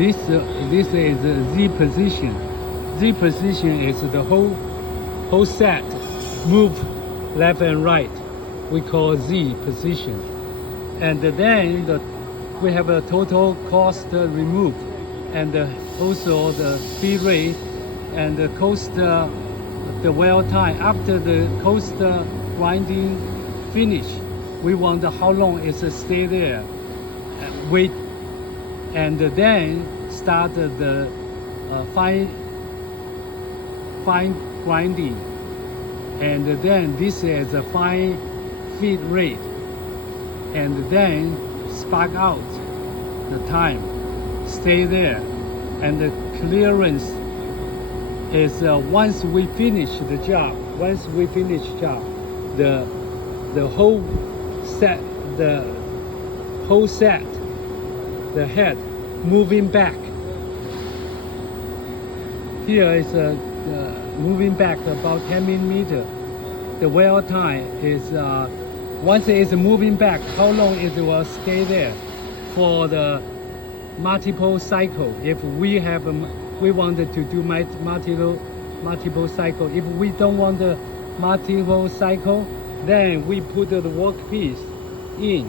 this is Z position. Z position is the whole set move left and right. We call Z position. And then we have a total cost removed, and also the feed rate and the coast, the well time. After the coast grinding finish, we want how long it stay there, wait, and then start the fine grinding, and then this is a fine feed rate, and then spark out the time, stay there, and the clearance is once we finish the job. The whole set, the head moving back. Here is moving back about 10 millimeters. The well time is once it is moving back, how long it will stay there for the multiple cycle. If we wanted to do multiple cycle. If we don't want the multiple cycle, then we put the workpiece in,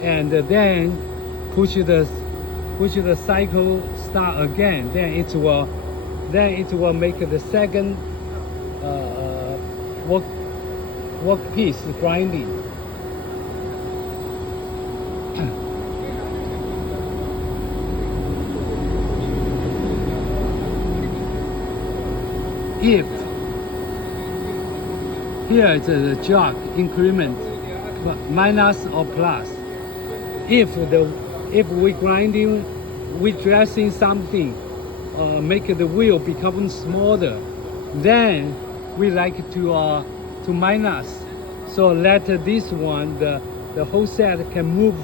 and then push the cycle start again. Then it will make the second workpiece grinding. If here is the jog increment, minus or plus. If we grinding, we dressing something, make the wheel become smaller, then we like to minus. So let this one, the whole set can move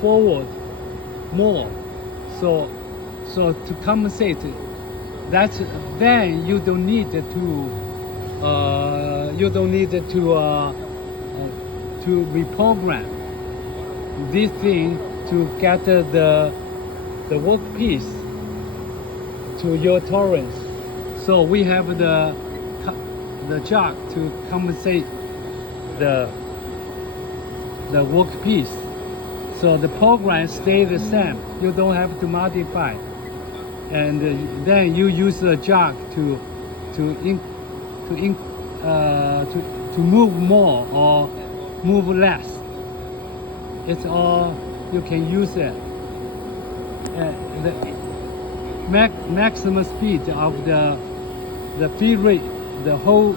forward more. So to compensate. Then you don't need to reprogram this thing to get the workpiece to your tolerance. So we have the jog to compensate the workpiece. So the program stays the same. You don't have to modify. And then you use the jog to move more or move less. It's all you can use it. The maximum speed of the feed rate, the whole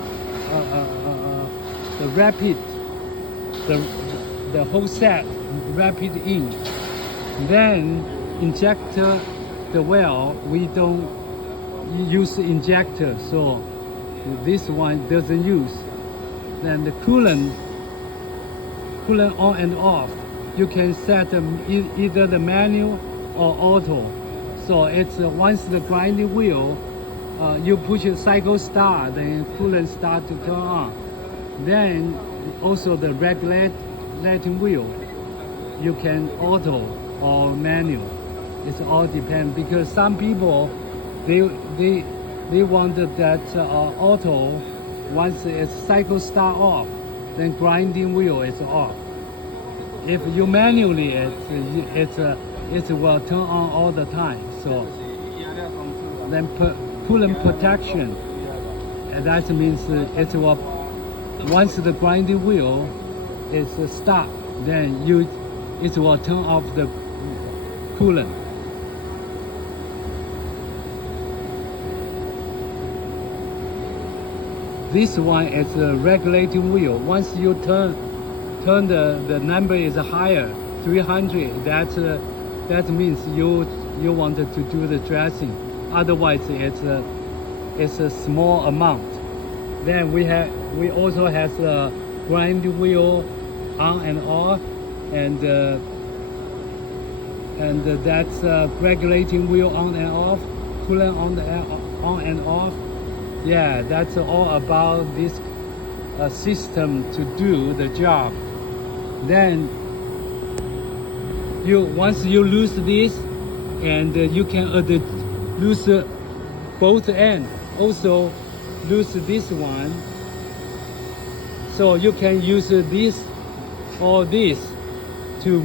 the rapid, the whole set rapid in. Then injector. The well, we don't use injector, so this one doesn't use. Then the coolant on and off, you can set either the manual or auto. So it's once the grinding wheel, you push the cycle start, then coolant start to turn on. Then also the regulating wheel, you can auto or manual. It all depends, because some people they want that auto. Once its cycle start off, then grinding wheel is off. If you manually it will turn on all the time. So then coolant protection, and that means it will, once the grinding wheel is stopped, then it will turn off the coolant. This one is a regulating wheel. Once you turn the number is higher, 300. That means you wanted to do the dressing. Otherwise, it's a small amount. Then we also have a grinding wheel on and off, and that's regulating wheel on and off, coolant on and off. Yeah, that's all about this system to do the job. Then once you lose this, and you can loose both ends. Also loose this one, so you can use this or this to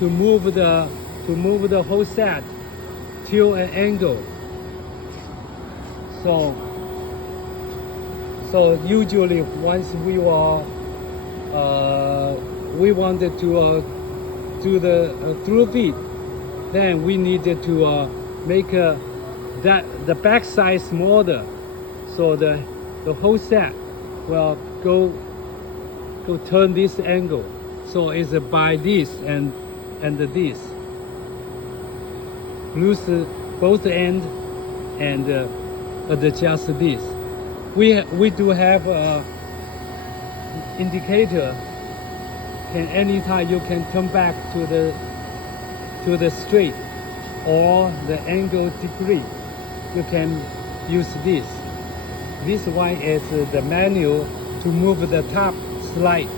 move the whole set to an angle. So usually once we wanted to do the through feed, then we needed to make the back side smaller, so the whole set will go turn this angle. So it's by this and this. Loose both ends and adjust this. We do have indicator. And anytime you can turn back to the straight or the angle degree, you can use this. This one is the manual to move the top slide.